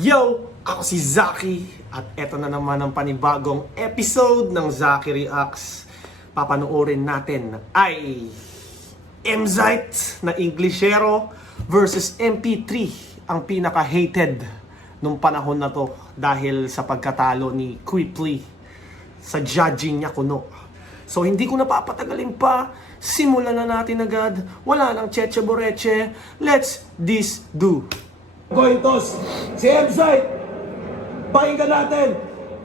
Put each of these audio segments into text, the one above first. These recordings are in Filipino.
Yo! Ako si Zaki at eto na naman ang panibagong episode ng Zaki Reacts. Papanoorin natin ay Emzite na Englishero versus MP3, ang pinaka-hated nung panahon na to dahil sa pagkatalo ni Quickly sa judging niya kuno. So hindi ko napapatagalin pa, simulan na natin agad. Wala nang cheche boreche, let's this do. Cointos, si Emzite, pakinggan natin.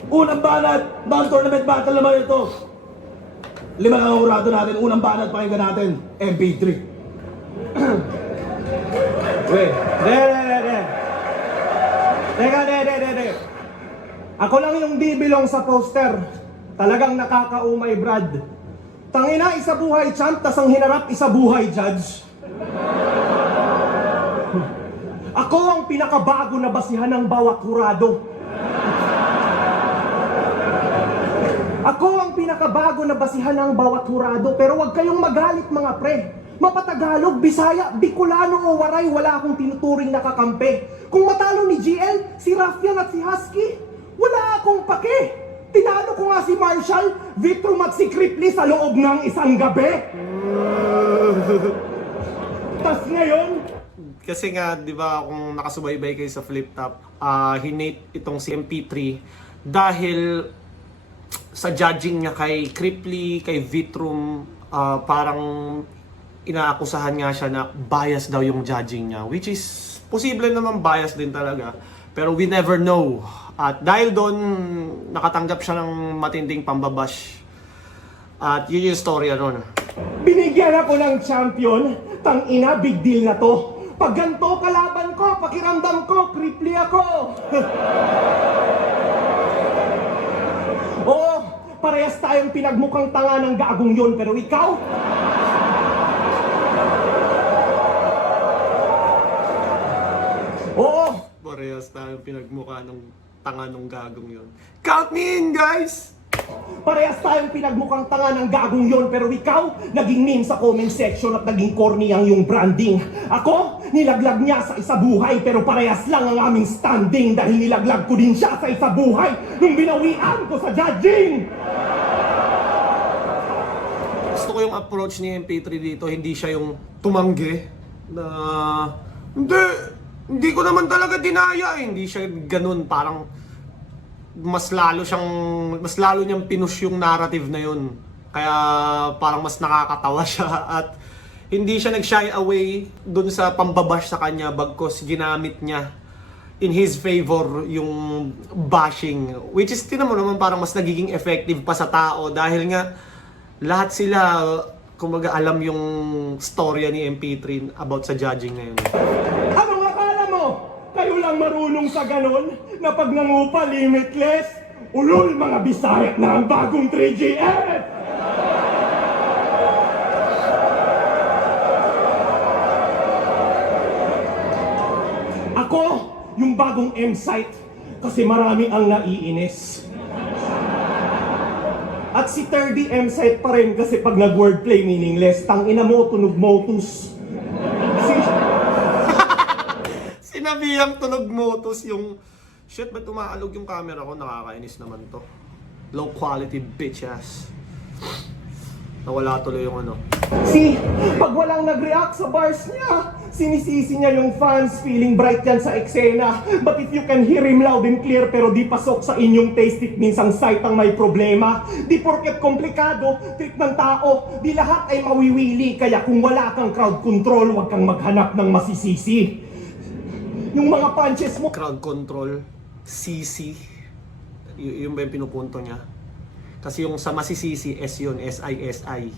Unang banat, non-tournament battle naman ito. 5 ang hurado natin, unang banat, pakinggan natin, MP3. Wait, Teka. Ako lang yung bibilong sa poster. Talagang nakakaumay, Brad. Tangina, isa buhay champ, tas ang hinarap, isa buhay judge. Ako ang pinakabago na basihan ng bawat hurado. Ako ang pinakabago na basihan ng bawat hurado. Pero wag kayong magalit mga pre. Mapatagalog, Bisaya, Bicolano o Waray, wala akong tinuturing na kakampi. Kung matalo ni GL, si Raffian at si Husky, wala akong pake. Tinalo ko nga si Marshall, Vitrum at si Cripley sa loob ng isang gabi. Tas ngayon, kasi nga, di ba, kung nakasubaybay kayo sa Flip Top, hinate itong si MP3 dahil sa judging niya kay Cripley, kay Vitrum, parang inaakusahan nga siya na bias daw yung judging niya, which is posible naman bias din talaga, pero we never know. At dahil doon, nakatanggap siya ng matinding pambabash. At yun yung storya nun. binigyan ako ng champion, tangina, big deal na to. Pag ganito kalaban ko, pakiramdam ko, Cripley ako. Oo, parehas tayong pinagmukhang tanga ng gagong yon, pero ikaw? Oo, Parehas tayong pinagmukha ng tanga ng gagong yon. Count me in, guys! parehas tayong pinagmukhang tanga ng gagong yon, pero ikaw, naging meme sa comment section at naging corny ang yung branding. Ako, nilaglag niya sa isa buhay, pero parehas lang ang aming standing dahil nilaglag ko din siya sa isa buhay nung binawian ko sa judging. Gusto ko yung approach ni MP3 dito, hindi siya yung tumanggi na hindi ko naman talaga dinaya, hindi siya ganun, parang mas lalo niyang pinush yung narrative na yun. Kaya parang mas nakakatawa siya at hindi siya nag-shy away dun sa pambabash sa kanya, bagkos ginamit niya in his favor yung bashing, which is tinan mo naman parang mas nagiging effective pa sa tao dahil nga lahat sila kumaga alam yung storya ni MP3 about sa judging na yun. Anong akala mo? Kayo lang marunong sa ganon? Na pag nangupa, limitless? Ulol mga Bisaya na ang bagong 3GF! Ako, yung bagong Emzite, kasi marami ang naiinis. At si 30 Emzite pa rin kasi pag nag-wordplay meaningless, tangina mo, tunog motus. Sinabihang tunog motos yung shit, ba't umaalog yung camera ko? Nakakainis naman to. Low quality bitch ass. Nawala tuloy yung ano. Pag walang nag-react sa bars niya, sinisisi niya yung fans, feeling bright yan sa eksena. But if you can hear him loud and clear pero di pasok sa inyong taste, it means ang site ang may problema. Di porket komplikado, trip ng tao, di lahat ay mawiwili. Kaya kung wala kang crowd control, huwag kang maghanap ng masisisi. Yung mga punches mo, Crowd control, CC, yung ba yung pinupunto niya? Kasi yung sa masisisi, S yun, SISI.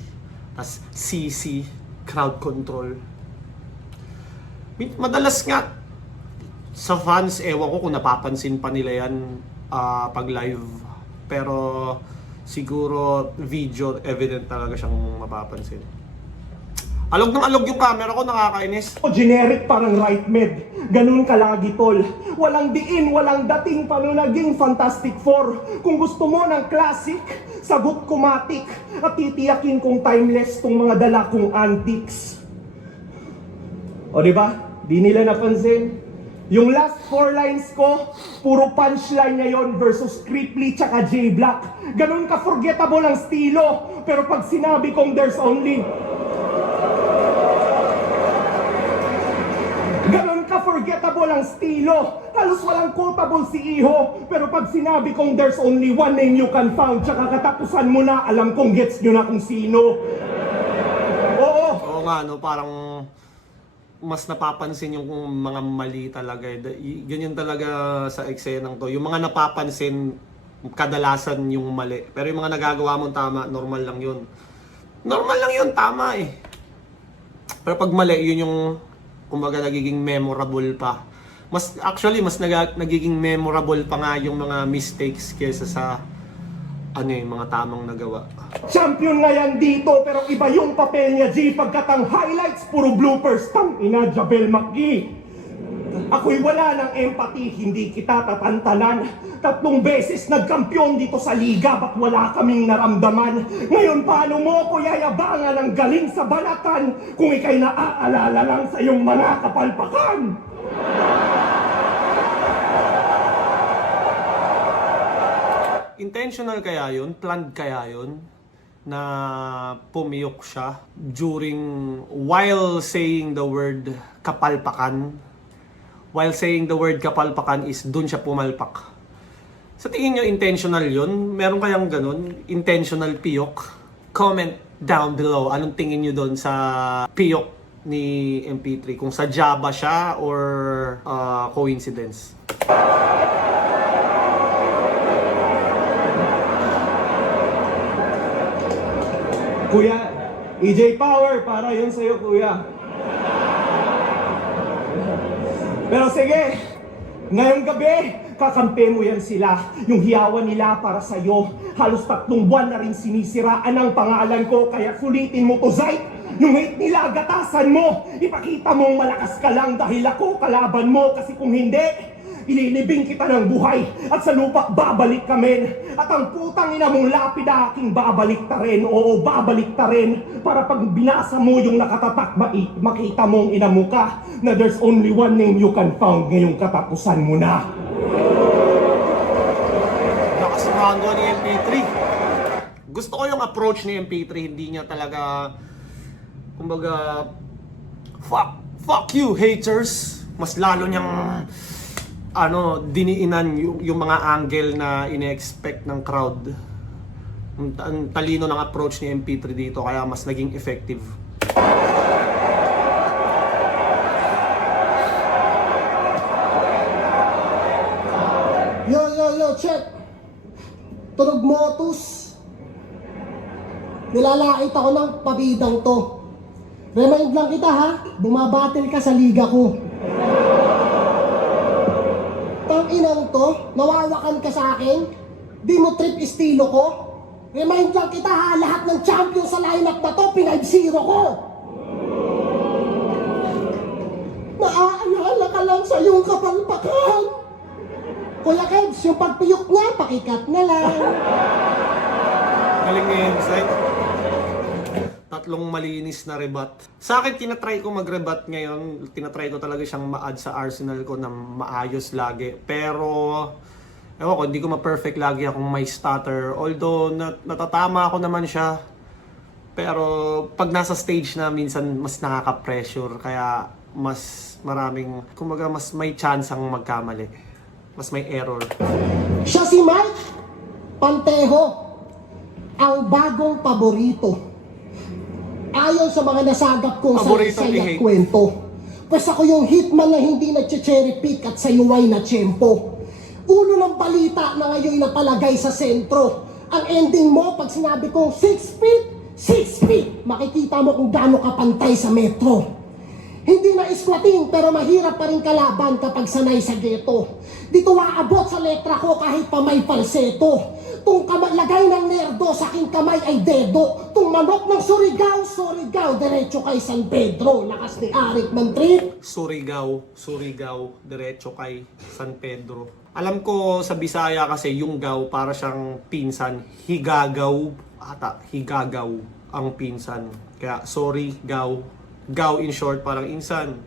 Tas CC, crowd control. Madalas nga, sa fans, ewan ko kung napapansin pa nila yan pag live. Pero siguro video, evident talaga siyang mapapansin. Alog ng alog yung camera ko, nakakainis. generic parang right med. Ganun kalagi tol. Walang diin, walang dating, paano naging Fantastic Four. Kung gusto mo ng classic, sagot ko matik. At titiyakin kong timeless tong mga dala kong antiques. O diba? Di nila napansin. Yung last 4 lines ko, puro punchline ngayon versus Cripply tsaka J-Black. Ganun ka-forgettable ang estilo. Pero pag sinabi kong there's only... Ganun ka-forgettable ang estilo. Halos walang quotable si Iho. Pero pag sinabi kong there's only one name you can found, tsaka katapusan mo na, alam kong gets nyo na kung sino. Oo. Oo nga, no, parang mas napapansin yung mga mali talaga. Ganyan talaga sa eksenang to. Yung mga napapansin, kadalasan yung mali. Pero yung mga nagagawa mong tama, normal lang yun. Normal lang yun, tama eh. Pero pag mali, yun yung kumbaga nagiging memorable pa. Mas nagiging memorable pa nga yung mga mistakes kaysa sa yung mga tamang nagawa. Champion nga yan dito, pero iba yung papel niya, G. Pagkat ang highlights, puro bloopers. Tang ina, Jabel McGee. Ako'y wala ng empathy, hindi kita tatantanan. 3 beses nagkampiyon dito sa liga, ba't wala kaming naramdaman? Ngayon, paano mo ko yayabangan ang galing sa balatan kung ikay naaalala lang sa iyong mga kapalpakan? Intentional kaya yun? Planned kaya yun? Na pumiyok siya while saying the word kapalpakan? While saying the word kapalpakan is dun siya pumalpak. Sa tingin nyo, intentional yun? Meron kayang ganun? Intentional piyok? Comment down below. Anong tingin nyo dun sa piyok ni MP3? Kung sadya ba siya or coincidence? Kuya, EJ Power, para yun sa'yo, kuya. Pero sige, ngayong gabi, kakampi mo yan sila. Yung hiyawan nila para sa'yo. Halos 3 buwan na rin sinisiraan ang pangalan ko, kaya sulitin mo to, Zayt. Yung hate nila, gatasan mo. Ipakita mong malakas ka lang dahil ako kalaban mo. Kasi kung hindi, ililibing kita ng buhay at sa lupa babalik kami. At ang putang ina mong lapida aking babalik ta rin. Oo, babalik ta rin. Para pag binasa mo yung nakatatak, makita mong ina mo ka na there's only one name you can found ngayong katapusan mo na. Nakasimango ni MP3. Gusto ko yung approach ni MP3. Hindi niya talaga, kumbaga, fuck you haters. Mas lalo niyang diniinan yung mga angle na ine-expect ng crowd. Ang talino ng approach ni MP3 dito, kaya mas naging effective. Yo, check! Tunog motus. Nilalait ako ng pabidang to. Remind lang kita ha, bumabattle ka sa liga ko. Tang inang to, nawawakan ka sa akin? Di mo trip estilo ko? Remind lang kita ha, lahat ng champion sa lineup na to, 5-0 ko! Naaalala ka lang sa iyong kapalpakan! Kuya Keds, yung pagpiyok niya, pakikat na lang. Galing niya yun, Zay. 3 malinis na rebat. Sa akin, tinatry ko mag-rebat ngayon. Tinatry ko talaga siyang ma-add sa arsenal ko na maayos lagi. Pero, ewan ko, hindi ko ma-perfect lagi akong may stutter. Although, natatama ako naman siya. Pero, pag nasa stage na, minsan mas nakaka-pressure. Kaya, mas maraming, kumbaga, mas may chance ang magkamali. Mas may error. Siya si Mike Panteho, ang bagong paborito. Ayon sa mga nasagap kong saysay at kwento. Pues ako yung hitman na hindi nag-cherry pick at sayuway na tiyempo. Ulo ng balita na ngayon napalagay sa sentro. Ang ending mo pag sinabi kong 6 feet, 6 feet, makikita mo kung gaano kapantay sa metro. Hindi na squatting pero mahirap pa rin kalaban kapag sanay sa ghetto. Dito aabot sa letra ko kahit pa may falseto. Tung lagay ng nerdo sa aking kamay ay dedo. Tung manok ng Surigao, diretso kay San Pedro. Lakas ni Arik Mantrip. Surigao, diretso kay San Pedro. Alam ko sa Bisaya kasi yung gaw para siyang pinsan. Higagaw ang pinsan. Kaya sorry, gaw. Gaw in short, parang insan.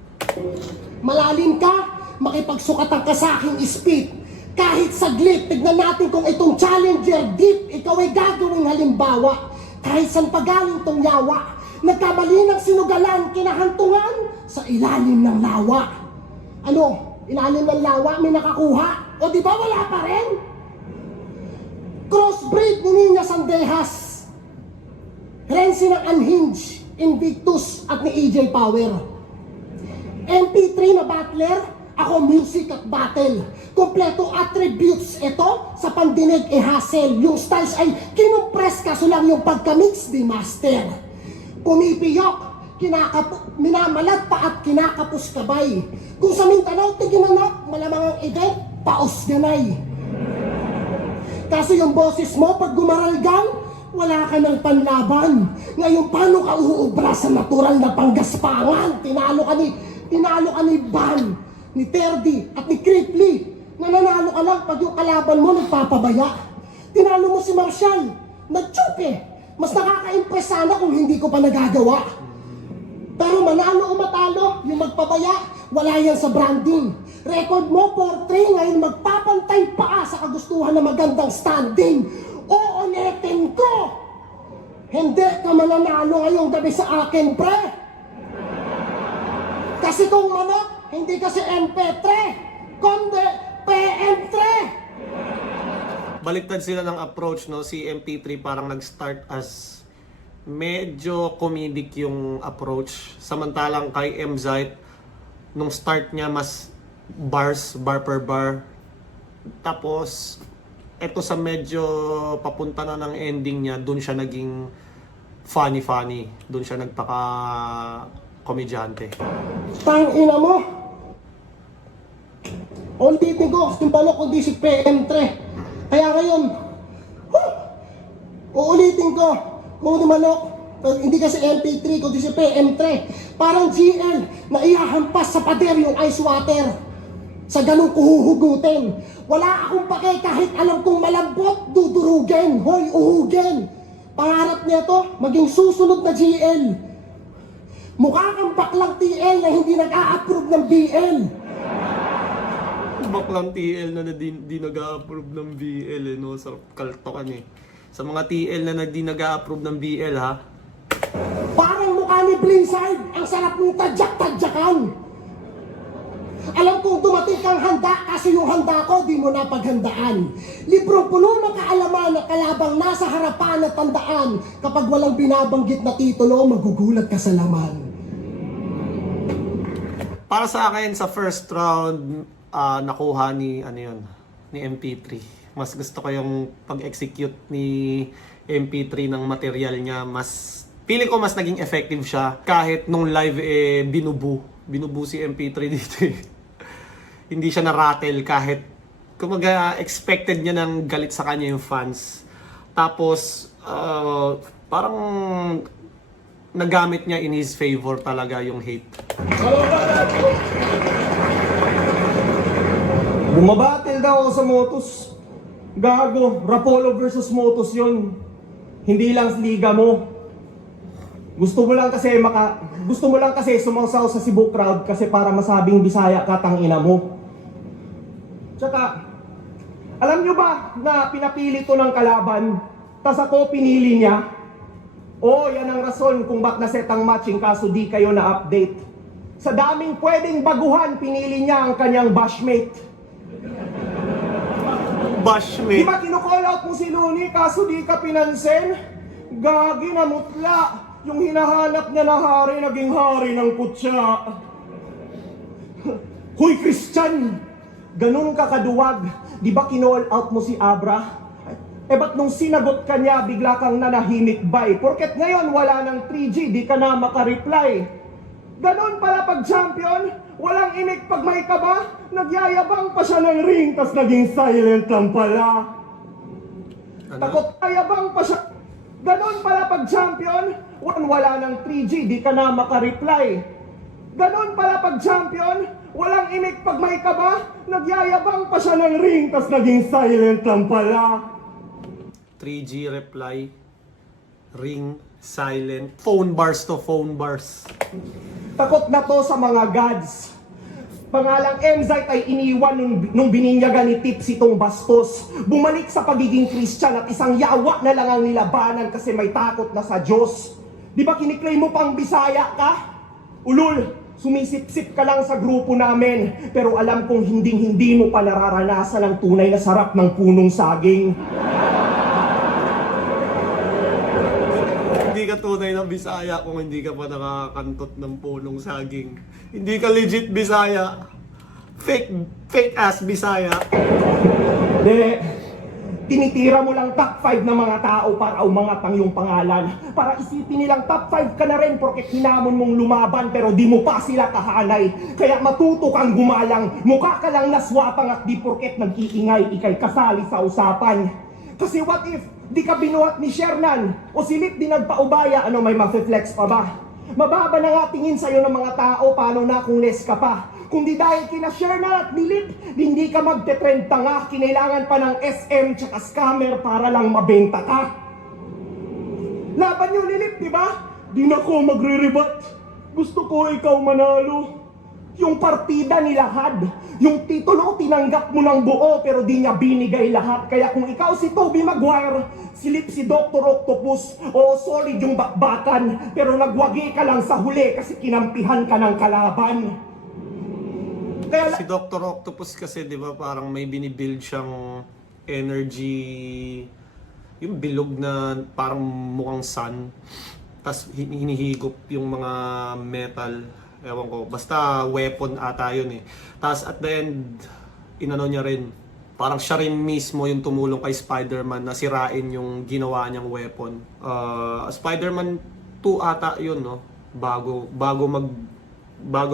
Malalim ka, makipagsukatan ka sa aking speed. Kahit saglit, tignan natin kung itong challenger deep, ikaw ay gagawing halimbawa. Kahit saan pagaling tong yawa, nagkamali ng sinugalan, kinahantungan sa ilalim ng lawa. Ano? Ilalim ng lawa, may nakakuha? O di ba wala pa rin? Crossbreed ni Nina Sandejas, Renzi ng Unhinged, Invictus at ni EJ Power. MP3 na battler, ako music at battle. Kompleto attributes ito sa pandinig hassle. Yung styles ay kinupress kaso lang yung pagka-mix di master. Pumipiyok, minamalat pa at kinakapos kabay. Kung sa Mindanao, tigimanok, malamang ang event, paos ganay. Kaso yung boses mo, pag gumaralgan, wala ka ng panlaban. Ngayon, paano ka uubra sa natural na panggaspangan? Tinalo ka ni Van, ni Terdy, at ni Cripley. Nananalo ka lang pag yung kalaban mo nagpapabaya. Tinalo mo si Marshall, nagtsuke. Mas nakaka-impress sana kung hindi ko pa nagagawa. Pero manalo o matalo, yung magpabaya, wala yan sa branding. Record mo, 4-3, ngayon magpapantay pa sa kagustuhan ng magandang standing. Uulitin ko! Hindi ka mananalo ngayong gabi sa akin, pre! Kasi kung manok, hindi kasi MP3, kundi PM3! Baliktad sila ng approach, no? Si MP3 parang nag-start as medyo comedic yung approach. Samantalang kay MZite, nung start niya mas bars, bar per bar. Tapos, eto sa medyo papunta na ng ending niya, dun siya naging funny. Dun siya nagpaka-komedyante. Tangina mo! Ulitin ko, simpalo kundi si PM3. Kaya ngayon, uulitin ko, kung di manok, hindi kasi MP3, kundi si PM3. Parang GL na ihahampas sa pader yung ice water. Sa ganun kuhuhugutin. Wala akong pake kahit alam kong malambot, dudurugin, hoy, uhugin. Pangarap niya to, maging susunod na GL. Mukha kang baklang TL na hindi nag-a-approve ng BL. Baklang TL na di nag-a-approve ng BL, eh, no? Sa kaltokan eh. Sa mga TL na di nag-a-approve ng BL, ha? Parang mukha ni Blizzard, ang sarap mong tadyak-tadyakan. Alam kong dumating kang handa kasi yung handa ko di mo napaghandaan. Librong puno ng kaalaman na kalabang nasa harapan at tandaan. Kapag walang binabanggit na titulo, magugulat ka sa laman. Para sa akin, sa first round, nakuha ni MP3. Mas gusto ko yung pag-execute ni MP3 ng material niya. Feeling ko mas naging effective siya. Kahit nung live binubu si MP3 dito eh. Hindi siya na-rattle kahit kumaga expected niya ng galit sa kanya yung fans. Tapos parang nagamit niya in his favor talaga yung hate. Bumabattle daw ako sa Motus. Gago, Rapolo versus Motus yun. Hindi lang liga mo. Gusto mo lang kasi sumausaw sa Cebu crowd kasi para masabing Bisaya ka, tangina mo. Tsaka, alam nyo ba na pinapili to ng kalaban, tas ako pinili niya? Yan ang rason kung ba't naset ang matching kaso di kayo na-update. Sa daming pwedeng baguhan, pinili niya ang kanyang bashmate. Di Bashmate. ba kinukall out mo si Looney kaso di ka pinansin? Gagi na mutla. Yung hinahanap niya na hari, naging hari ng putya. Hoy Christian! Ganun ka kaduwag. Di ba kinall out mo si Abra? Ba't nung sinagot ka niya, bigla kang nanahimik bay? Porket ngayon wala ng 3G, di ka na makareply. Ganun pala pag champion, walang imik pag may kaba, nagyayabang pa siya ng ring, tas naging silent lang pala. Takot ayabang pa siya. Ganon pala pag champion, wala ng 3G, di ka na makareply. Ganon pala pag champion, walang imik pag may kaba, nagyayabang pa siya ng ring, tas naging silent lang pala. 3G reply, ring, silent, phone bars to phone bars. Takot na to sa mga gods. Pangalang Emzite ay iniwan nung bininyagan ni Tips itong bastos. Bumalik sa pagiging Christian at isang yawa na lang ang nilabanan kasi may takot na sa Diyos. Di ba kiniklaim mo pang Bisaya ka? Ulul, sumisip-sip ka lang sa grupo namin. Pero alam kong hindi mo pa nararanasan ang tunay na sarap ng punong saging. Hindi ka tunay ng Bisaya kung hindi ka pa nakakantot ng punong saging. Hindi ka legit Bisaya. Fake ass Bisaya. Tinitira mo lang top 5 ng mga tao para umangat ang iyong pangalan. Para isipin nilang top 5 ka na rin porket hinamon mong lumaban pero di mo pa sila kahanay. Kaya matuto kang gumalang. Mukha ka lang naswapang at di porket nag-iingay ikay kasali sa usapan. Kasi what if di ka binuhat ni Shernan o silip di nagpaubaya, ano may mafe-flex pa ba? Mababa na nga tingin sa'yo ng mga tao, paano na kung less ka pa? Kung di dahil kina Shernan at Nilip, hindi ka magte-trend tanga, kinailangan pa ng SM tsaka scammer para lang mabenta ka. Laban nyo Nilip, di ba? Di na ko magre-rebat. Gusto ko ikaw manalo. Yung partida nilahad, yung titulo tinanggap mo ng buo pero di niya binigay lahat. Kaya kung ikaw si Tobey Maguire, silip si Dr. Octopus, o solid yung bakbakan, pero nagwagi ka lang sa huli kasi kinampihan ka ng kalaban. Kaya Si Dr. Octopus kasi, di ba, parang may binibuild siyang energy, yung bilog na parang mukhang sun, tas hinihigop yung mga metal. Ewan ko, basta weapon ata yun eh. Tapos at the end, inano niya rin, parang siya rin mismo yung tumulong kay Spider-Man na sirain yung ginawa niyang weapon. Spider-Man 2 ata yun, no? Bago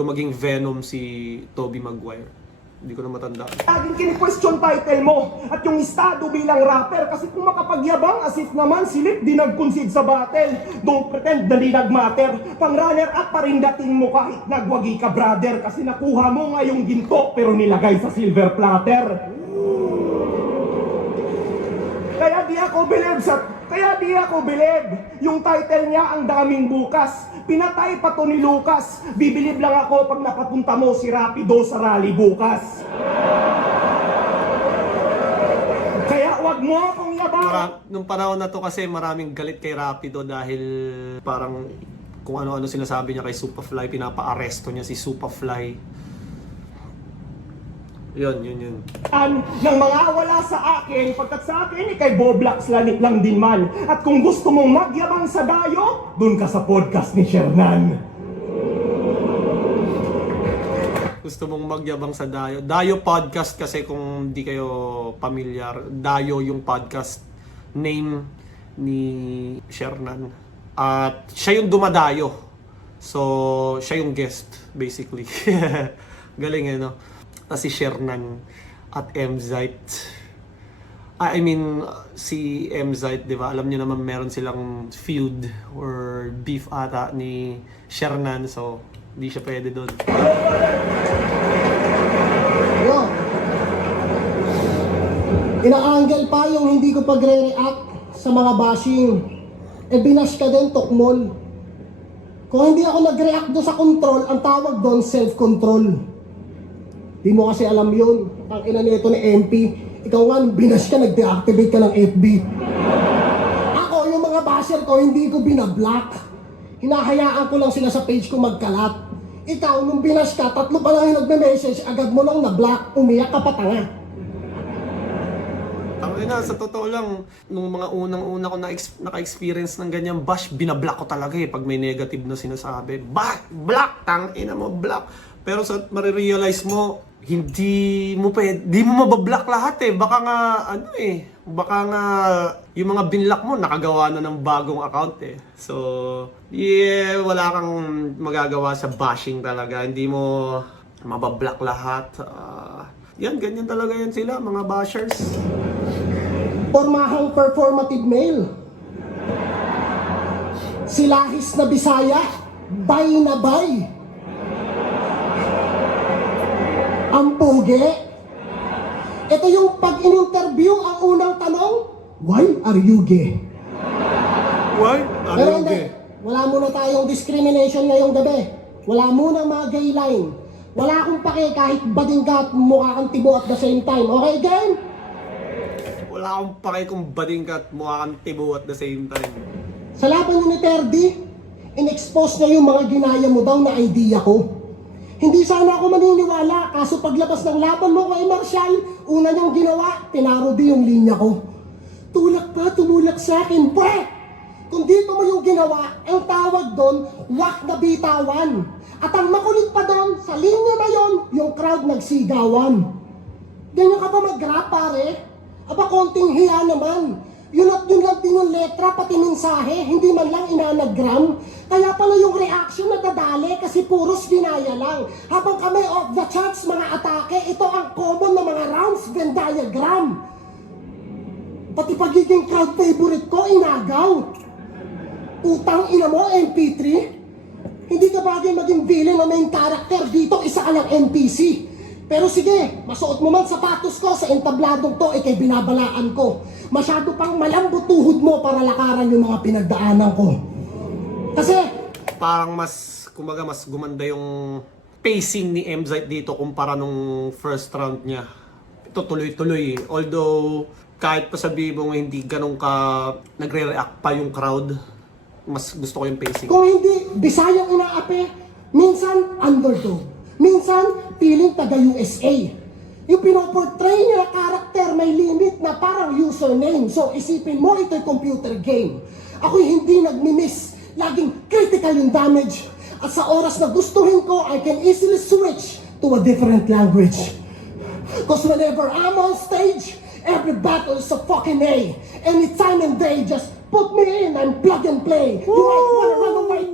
maging Venom si Tobey Maguire. Hindi ko na matandaan. laging kini-question title mo at yung estado bilang rapper kasi kung makapagyabang as if naman silip di nag-concede sa battle. Don't pretend na di nag-matter. Pang runner up pa rin dating mo kahit nagwagi ka brother kasi nakuha mo nga yung ginto pero nilagay sa silver platter. Kaya di ako believe. Yung title niya ang daming bukas. Pinatay pa to ni Lucas. Bibilib lang ako pag napapunta mo si Rapido sa rally bukas. Kaya wag mo akong yabang. Nung panahon na to kasi maraming galit kay Rapido dahil parang kung ano-ano sinasabi niya kay Superfly, pinapa-aresto niya si Superfly. Yun. Ng mga wala sa akin, pagkat sa akin kay Boblax lang din man. At kung gusto mong magyabang sa dayo, dun ka sa podcast ni Shernan. Gusto mong magyabang sa Dayo. Dayo podcast kasi kung di kayo pamilyar, Dayo yung podcast name ni Shernan. At siya yung dumadayo. So, siya yung guest, basically. Galing eh, no? Si Shernan at Emzite. I mean, si Emzite, di ba? Alam niyo naman meron silang feud or beef ata ni Shernan. So, di siya pwede doon. Yo. Ina-angle pa yung hindi ko pagre-react sa mga bashing. Binash ka din, Tokmol. Kung hindi ako nag-react doon sa control, ang tawag doon self-control. Di mo kasi alam yun. Ang ina nito ni MP. Ikaw nga, nung binash ka, nag-deactivate ka ng FB. Ako, yung mga basher ko, hindi ko binablock. Hinahayaan ko lang sila sa page ko magkalat. Ikaw, nung binash ka, 3 pa lang yung nagme-message, agad mo lang na-block, umiyak ka pa tanga. Na, sa totoo lang, nung mga unang-una ko naka-experience ng ganyan bash, binablock ko talaga eh pag may negative na sinasabi. Block! Tangina mo, block! Pero sa marirealize mo, hindi mo mabablock lahat eh. Baka nga, yung mga binlock mo, nakagawa na ng bagong account eh. So, yeah, wala kang magagawa sa bashing talaga. Hindi mo mabablock lahat. Ganyan talaga yan sila, mga bashers. Pormahang performative male. Silahis na Bisaya, bay na bay. Ang pugi. Ito yung pag in-interview, ang unang tanong, why are you gay? Why? Pero hindi, wala muna tayong discrimination ngayong gabi. Wala muna mga gay line. Wala akong pake kahit bading ka at mukha kang tibo at the same time. Okay, game? Wala akong pake kung bading ka at mukha kang tibo at the same time. Sa laban ni Terdy, in-expose niya yung mga ginaya mo daw na idea ko. Hindi sana ako maniniwala, kaso paglabas ng laban mo kay Marshall, una niyang ginawa, pinarody yung linya ko. Tulak pa, tumulak sa akin, pwet! Kung dito mo yung ginawa, ang tawag doon, wak na bitawan. At ang makulit pa doon, sa linya na yon, yung crowd nagsigawan. Ganyan ka pa mag-rap, pare? Aba, konting hiya naman. Yun at yun lang din yung letra, pati mensahe, hindi man lang inanagram. Kaya pala yung reaction nadadali kasi puros ginaya lang. Habang kami off the charts, mga atake, ito ang common na mga rounds, Venn diagram. Pati pagiging crowd favorite ko, inagaw. Utang ina mo, MP3? Hindi ka bagay maging villain na main character dito, isa ka lang NPC. Pero sige, masuot mo man sapatos ko sa entabladong to, kay binabalaan ko. Masyado pang malambot tuhod mo para lakaran yung mga pinagdaanan ko. Kasi, Parang mas, kumaga mas gumanda yung pacing ni MZ dito kumpara nung first round niya. Ito tuloy-tuloy. Although, kahit pa sabihin mo hindi ganun ka nagre-react pa yung crowd, mas gusto ko yung pacing. kung hindi Bisayang inaapi, minsan underdog. Minsan, feeling taga-USA. Yung pinoportray niya na karakter may limit na parang username. So, isipin mo, ito'y computer game. Ako'y hindi nagmi-miss. Laging critical yung damage. At sa oras na gustuhin ko, I can easily switch to a different language. Cause whenever I'm on stage, every battle is a fucking A. Any time and day, just put me in and plug and play. You might wanna run away,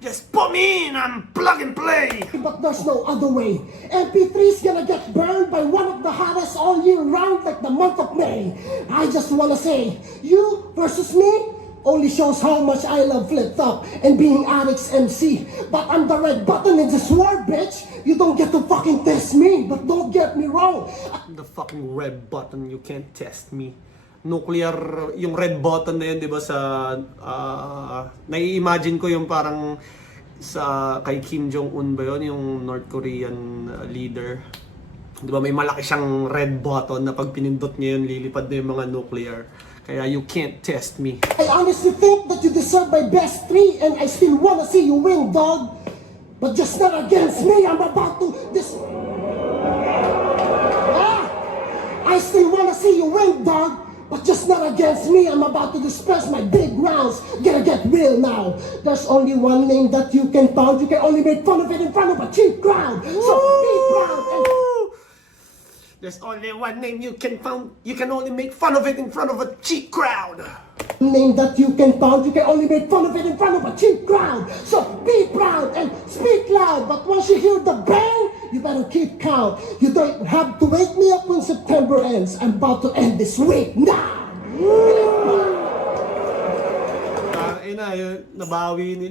Just put me in and plug and play! but there's no other way. MP3's gonna get burned by one of the hottest all year round like the month of May. I just wanna say, you versus me only shows how much I love Flip Top and being Addict's MC. But I'm the red button in this war, bitch. You don't get to fucking test me, but don't get me wrong. The fucking red button, you can't test me. Nuclear, yung red button na yun, di ba, sa, nai-imagine ko yung parang sa, kay Kim Jong-un ba yun, yung North Korean leader. Di ba, may malaki siyang red button na pag pinindot niya yun, lilipad na yung mga nuclear. Kaya you can't test me. I honestly think that you deserve my best 3 and I still wanna see you win, dog. But just not against me, I'm about to I still wanna see you win, dog. But just not against me, I'm about to disperse my big rounds. Gonna get real now. There's only one name that you can pound. You can only make fun of it in front of a cheap crowd. So be proud and There's only one name you can found. You can only make fun of it in front of a cheap crowd. name that you can pound. You can only make fun of it in front of a cheap crowd. So be proud and speak loud. But once you hear the bang, you better keep count. You don't have to wake me up when September ends. I'm about to end this week now.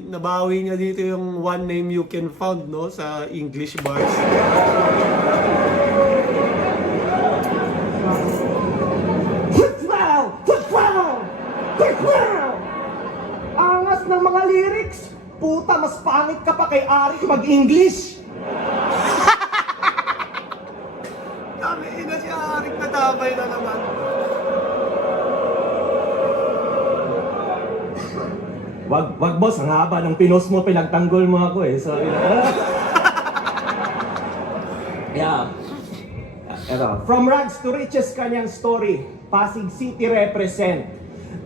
Nabawi niya dito yung one name you can found, no, sa English bars. Angas ng mga lyrics. Puta, mas pangit ka pa kay Arik mag-English. Dami ina si Arik na tabay na naman. Wag boss, ang haba ng pinos mo, pinagtanggol mo ako eh. So, yeah. Eto, from rags to riches kanyang story. Pasig City represent.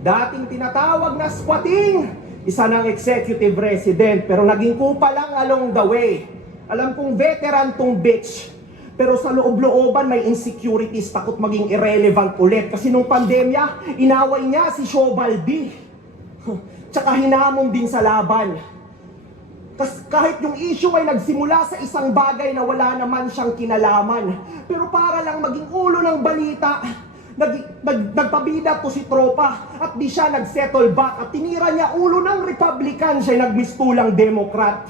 Dating tinatawag na squatting, isa ng executive resident, pero naging kupa lang along the way. Alam kong veteran tong bitch, pero sa loob-looban may insecurities, takot maging irrelevant ulit. Kasi nung pandemya, inaway niya si Shobaldi. Tsaka hinamon din sa laban. Kahit yung issue ay nagsimula sa isang bagay na wala naman siyang kinalaman. Pero para lang maging ulo ng balita, nagpabida to si tropa at di siya nagsettle back at tinira niya ulo ng Republican, siya nagmistulang Democrat.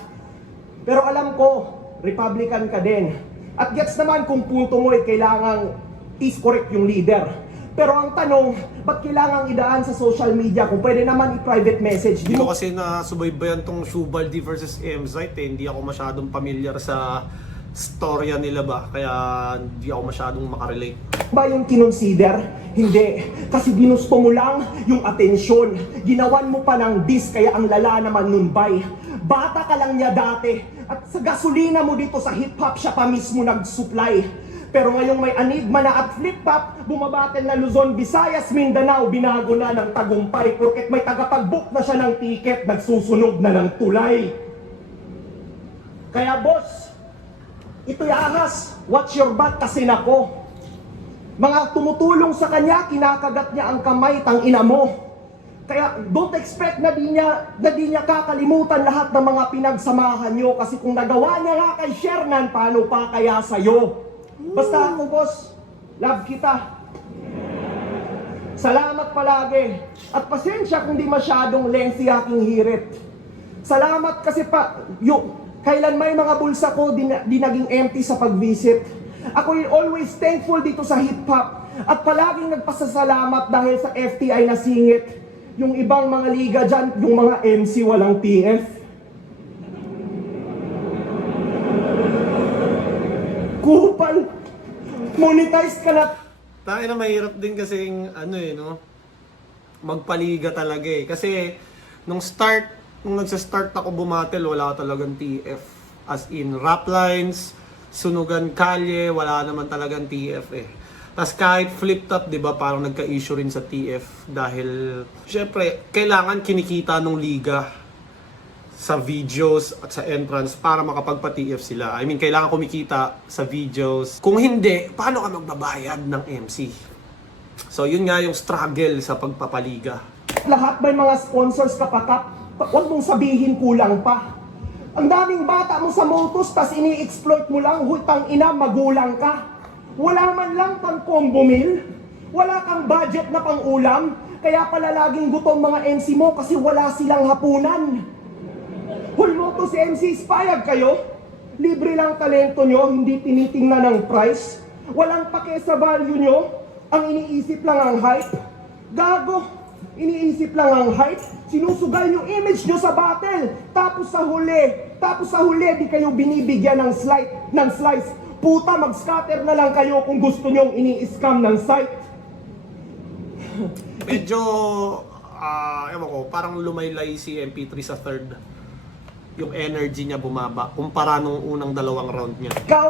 Pero alam ko, Republican ka din. At gets naman kung punto mo ay kailangang is correct yung leader. Pero ang tanong, ba't kailangang idaan sa social media kung pwede naman i-private message? Hindi ko kasi nasubaybayan tong Shubaldi versus MZ eh. Hindi ako masyadong familiar sa storya nila ba. Kaya hindi ako masyadong makarelate. Ba yung kinonsider? Hindi. Kasi ginusto mo lang yung atensyon. Ginawan mo pa ng dis, kaya ang lala naman nun, bay. Bata ka lang niya dati. At sa gasolina mo dito sa hip-hop, siya pa mismo nag-supply. Pero ngayong may Enigma na at flip-top, bumabatel na Luzon, Visayas, Mindanao, binago na ng tagumpay. Porket may tagapag-book na siya ng ticket, nagsusunog na ng tulay. Kaya boss, ito'y ahas, watch your back kasi nako. Mga tumutulong sa kanya, kinakagat niya ang kamay, tang ina mo. Kaya don't expect na di niya kakalimutan lahat ng mga pinagsamahan nyo. Kasi kung nagawa niya nga kay Shernan, paano pa kaya sa'yo? Basta ako boss, love kita. Salamat palagi. At pasensya kung di masyadong lengthy aking hirit. Salamat kasi kailan may mga bulsa ko di naging empty sa pag-visit. Ako always thankful dito sa hip-hop. At palaging nagpasasalamat dahil sa FTI na singit. Yung ibang mga liga dyan, yung mga MC walang TF. Kupal! Monetize ka na! Tayo na mahirap din kasing magpaliga talaga eh. Kasi nung nagsa-start ako bumatel, wala talagang TF. As in, rap lines, sunugan kalye, wala naman talagang TF eh. Tapos kahit flip-top, di ba, parang nagka-issue rin sa TF. Dahil, syempre, kailangan kinikita nung liga sa videos at sa entrance para makapagpa-TF sila. I mean, kailangan kumikita sa videos. Kung hindi, paano ka magbabayad ng MC? So, yun nga yung struggle sa pagpapaliga. Lahat may mga sponsors kapakap. Huwag mong sabihin kulang pa. Ang daming bata mo sa motos, tas ini-exploit mo lang, hutang ina, magulang ka. Wala man lang pang combo meal. Wala kang budget na pang ulam. Kaya pala laging gutom mga MC mo kasi wala silang hapunan. Hulmoto si MC, payag kayo? Libre lang talento nyo, hindi tinitingnan ng price. Walang pake sa value nyo, ang iniisip lang ang hype. Gago, iniisip lang ang hype. Sinusugal yung image nyo sa battle. Tapos sa huli, di kayo binibigyan ng slice. Puta, mag-scatter na lang kayo kung gusto nyong ini-scam ng site. Medyo, ewan ko, parang lumaylay si MP3 sa third. Yung energy niya bumaba kumpara nung unang dalawang round niya. Ikaw,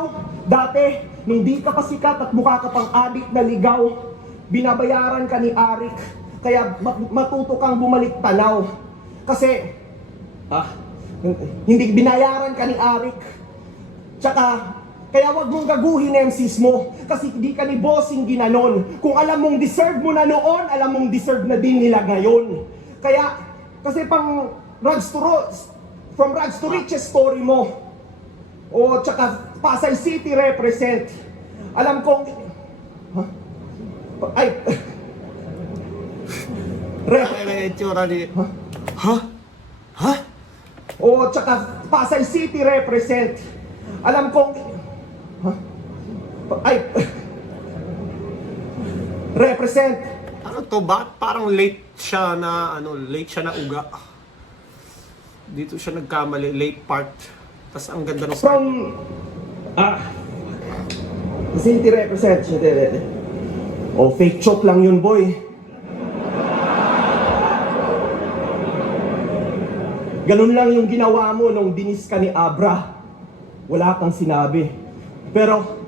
dati, nung di ka pa sikat at mukha ka pang adik na ligaw, binabayaran ka ni Arik, kaya matuto kang bumalik tanaw. Kasi, hindi binayaran ka ni Arik. Tsaka, kaya wag mong gaguhin MCs mo, kasi hindi ka ni bossing ginanon. Kung alam mong deserve mo na noon, alam mong deserve na din nila ngayon. Kaya, kasi from rags to riches story mo. O tsaka Pasay City represent. Alam kong O tsaka Pasay City represent. Alam kong represent. Ano to ba? Parang late siya na uga. Dito siya nagkamali, late part. Tapos ang ganda ng start. City represent. Fake choke lang yun, boy. Ganun lang yung ginawa mo nung dinis ka ni Abra. Wala kang sinabi. Pero,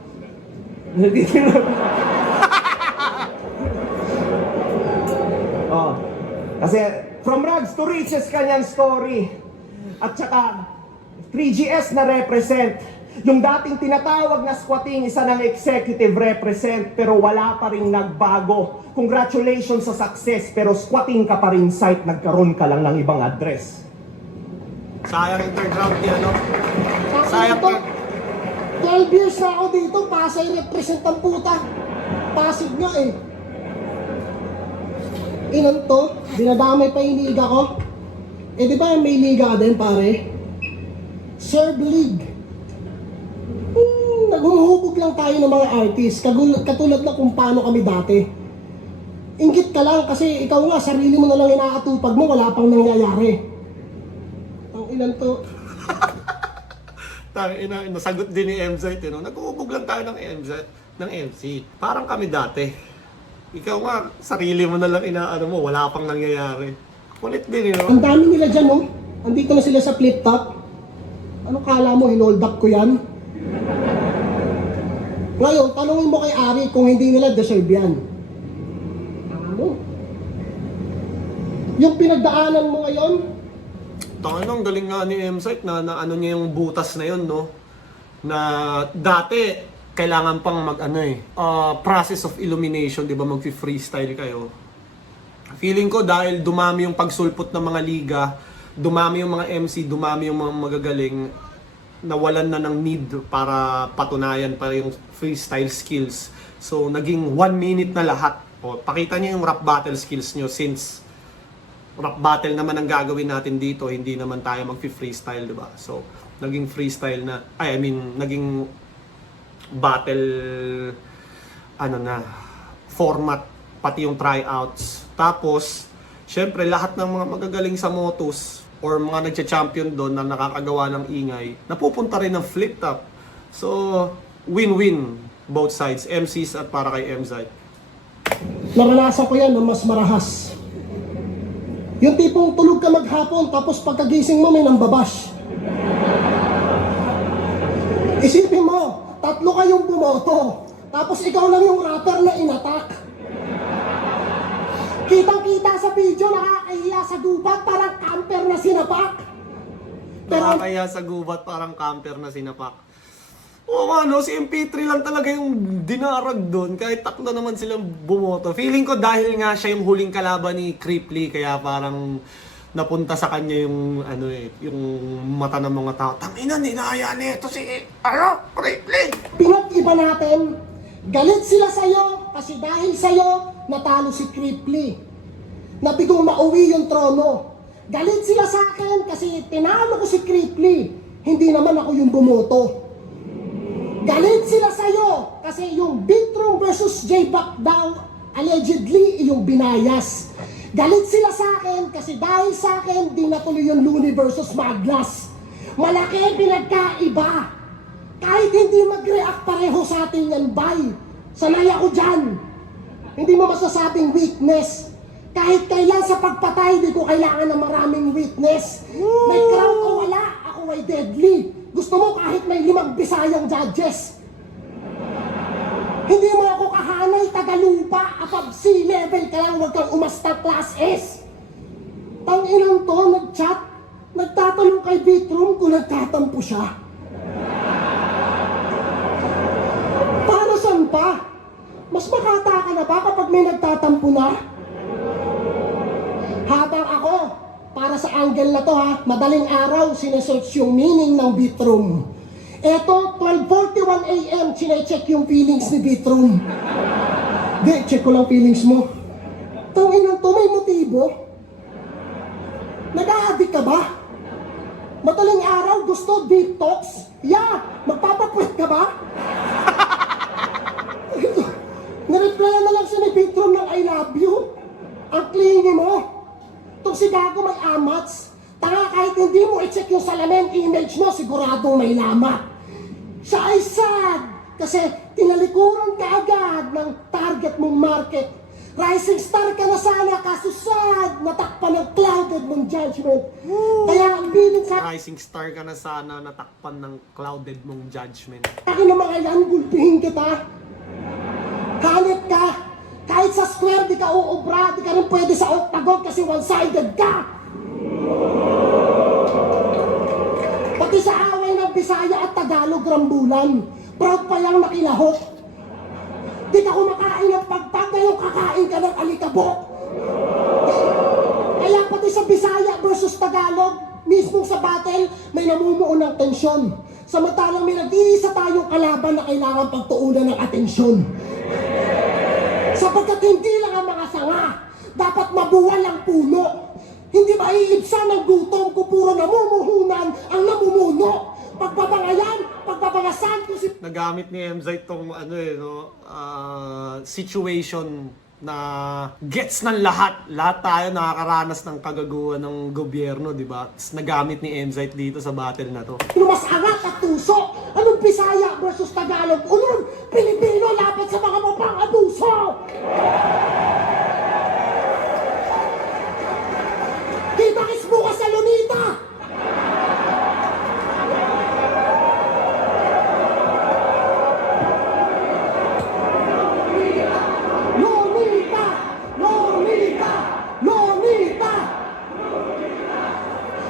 kasi from rags to riches kanyang story. At saka 3GS na represent. Yung dating tinatawag na squatting, isa ng executive represent, pero wala pa rin nagbago. Congratulations sa success, pero squatting ka pa rin site, nagkaroon ka lang ng ibang address. Sayang yung third round niya, no? Sayang to. 12 years na ako dito, Pasay represent ang puta. Pasig nga eh. Ilan to? Dinadamay pa yung liga ko. Eh di ba may liga din pare? Serve League. Naghuhubog lang tayo ng mga artist. Katulad na kung paano kami dati. Inggit ka lang kasi ikaw nga, sarili mo na lang inaatupag mo, wala pang nangyayari. Ang ilan to? Nasagot din ni MZ, no? Nag-uubog lang tayo ng MZ, ng MC. Parang kami dati. Ikaw nga, sarili mo na lang inaano mo, wala pang nangyayari. Kulit din, no? Ang dami nila dyan, no? Andito na sila sa flip top. Ano kala mo, hinold up ko yan? Ngayon, tanungin mo kay Ari kung hindi nila deserve yan. Ano? Yung pinagdaanan mo ngayon, Ang galing nga ni MZ na ano niya yung butas na yun, no? Na dati, kailangan pang process of illumination, di ba? Mag-freestyle kayo. Feeling ko dahil dumami yung pagsulpot ng mga liga, dumami yung mga MC, dumami yung mga magagaling, nawalan na ng need para patunayan pa yung freestyle skills. So, naging 1 minute na lahat. O, pakita niyo yung rap battle skills niyo since rap battle naman ang gagawin natin dito, hindi naman tayo mag-freestyle, di ba? So, naging freestyle na, naging battle, format, pati yung tryouts. Tapos, syempre, lahat ng mga magagaling sa motos or mga nagcha-champion doon na nakakagawa ng ingay, napupunta rin ng flip top. So, win-win both sides, MCs at para kay MZ. naranasan ko yan na mas marahas. Yung tipong tulog ka maghapon, tapos pagkagising mo may nambabash. Isipin mo, 3 kayong bumoto, tapos ikaw lang yung rapper na inatak. Kitang-kita sa video, nakakahiya sa gubat, parang camper na sinapak. Nakakaya sa gubat, parang camper na sinapak. Oo si MP3 lang talaga yung dinarag doon, kahit 3 naman silang bumoto. Feeling ko dahil nga siya yung huling kalaban ni Creeply, kaya parang napunta sa kanya yung yung mata ng mga tao. Tangina, ninaya nito si Creeply. Pinag-iba natin, galit sila sa'yo kasi dahil sa'yo, natalo si Creeply. Nabigong mauwi yung trono. Galit sila sa akin kasi tinalo ko si Creeply. Hindi naman ako yung bumoto. Galit sila sa'yo kasi yung Bitrum versus J-Back daw allegedly yung binayas. Galit sila sa akin kasi dahil sa akin di natuloy yung Looney versus Maglas. Malaki pinagkaiba. Kahit hindi mag-react pareho sa atin yan, bay. Sanay ako dyan. Hindi mo masasabing weakness. Kahit kailan sa pagpatay, di ko kailangan ng maraming witness. May crowd o wala, ako ay deadly. Gusto mo kahit may 5 Bisayang judges. Hindi mo ako kahanay, tagalupa, above sea level ka lang, huwag kang umasta class S. Tanginang to, nag-chat, nagtatanong kay Bitrum kung nagtatampo siya. Para saan pa? Mas makata ka na ba kapag may nagtatampo na? Habang ako, para sa angle na to madaling araw sinesearch yung meaning ng Bitrum. Eto, 12:41 AM, chinecheck yung feelings ni Bitrum. Di, check ko lang feelings mo. Tanginang to, may motibo? Nag-a-addict ka ba? Madaling araw, gusto deep talks? Yeah, magpapapuwet ka ba? Nireplyan na lang siya ni Bitrum ng I love you. Ang clingy mo. Itong si Gago may amats. Tanga, kahit hindi mo i-check yung salamin image mo, siguradong may lama. Siya ay sad kasi tinalikuran ka agad ng target mong market. Rising star ka na sana, kaso sad, natakpan ng clouded mong judgment. Kaya ang feeling sa Rising star ka na sana, natakpan ng clouded mong judgment. akin ng mga yan, gulpihin kita. Hanip ka. Kahit sa square, di ka uubra, di ka rin pwede sa octagon kasi one-sided ka. Pati sa away ng Bisaya at Tagalog rambulan, proud pa lang nakilahok. Di ka kumakain ng pagpag, ngayon kakain ka ng alikabok. Kaya pati sa Bisaya versus Tagalog, mismo sa battle, may namumuo ng tensyon. Samantalang may nag-iisa tayong kalaban na kailangan pagtuunan ng atensyon. Sapagkat hindi lang ang mga sanga, dapat mabuwal ang puno. Hindi maiibsan ang gutom kung puro namumuhunan ang namumuno. Pagbabangayan, pagbabangasan ko si... Nagamit ni MZ itong situation na gets ng lahat. Lahat tayo nakakaranas ng kagaguhan ng gobyerno, di ba? Tapos nagamit ni Emzite dito sa battle na to. Mas angat at tuso. Anong Bisaya versus Tagalog? Unong Pilipino laban sa mga mapang abuso. Kita-kis bukas sa Lunita. Lunita! Lunita! Lunita!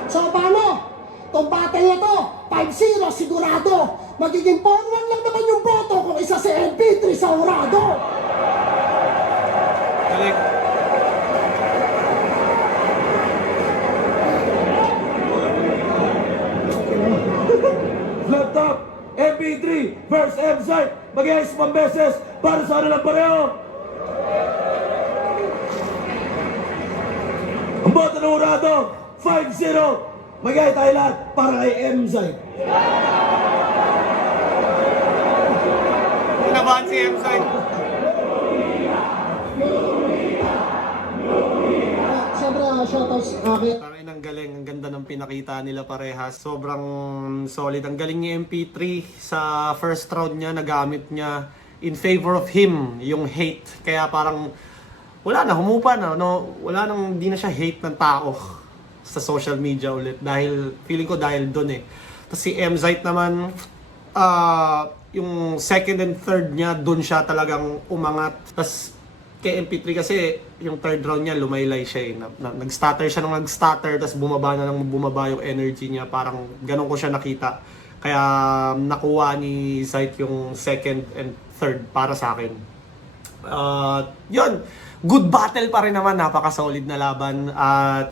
So paano? Itong battle na to, 5-0 sigurado. Magiging 4-1 lang naman yung boto kung isa si MP3 sa Urado. Galing. Flat top, MP3 versus Emzite. Mag-iayos pang beses para sa ano lang pareho. Ang boto ng Urado, 5-0. Mag-iay tayo lahat para kay Emzite. Kinabahan si Emzite. Siyempre, shoutouts akin. Tangin, ang galing, ang ganda ng pinakita nila parehas. Sobrang solid. Ang galing ni MP3 sa first round niya, nagamit niya in favor of him, yung hate. Kaya parang wala na, humupa na. No? Wala nang, hindi na siya hate ng tao sa social media ulit. Dahil, feeling ko dahil doon eh. Tapos si Emzite naman, yung second and third niya, doon siya talagang umangat. Tapos kay MP3 kasi yung third round niya lumaylay siya eh. Nag-stutter siya nung nag-stutter tapos bumaba na nang bumaba yung energy niya, parang ganun ko siya nakita. Kaya nakuha ni Zite yung second and third para sa akin. Yun, good battle pa rin naman, napaka-solid na laban. At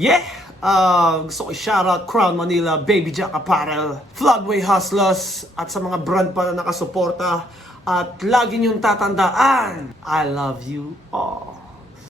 gusto ko i-shoutout Crown Manila, Baby Jack Apparel, Floodway Hustlers, at sa mga brand pa na nakasuporta. At lagi niyong tatandaan, I love you all.